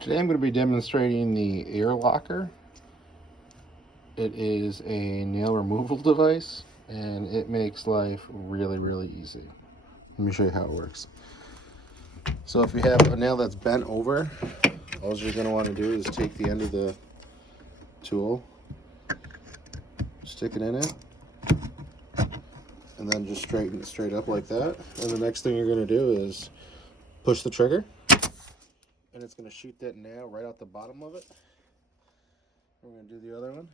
Today I'm going to be demonstrating the air locker. It is a nail removal device and it makes life really easy. Let me show you how it works. So if you have a nail that's bent over, all you're going to want to do is take the end of the tool, stick it in it, and then just straighten it straight up like that. And the next thing you're going to do is push the trigger, and it's going to shoot that nail right out the bottom of it. We're going to do the other one.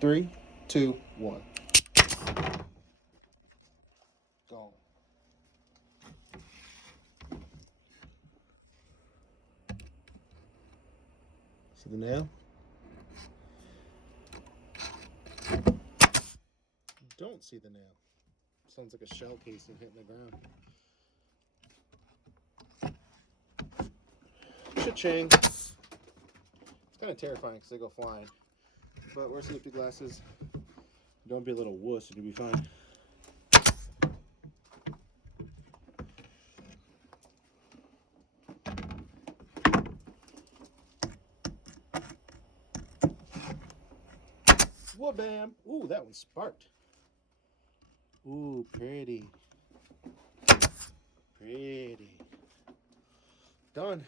Three, two, one. Go. See the nail? Don't see the nail. Sounds like a shell casing hitting the ground. Cha-ching. It's kind of terrifying because they go flying. But wear safety glasses. Don't be a little wuss and you'll be fine. Whoa, bam. Ooh, that one sparked. Ooh, pretty. Pretty. Done.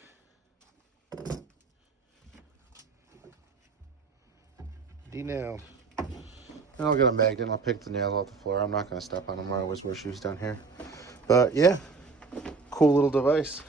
De-nailed. And I'll get a magnet and I'll pick the nails off the floor. I'm not going to step on them. I always wear shoes down here. But yeah, cool little device.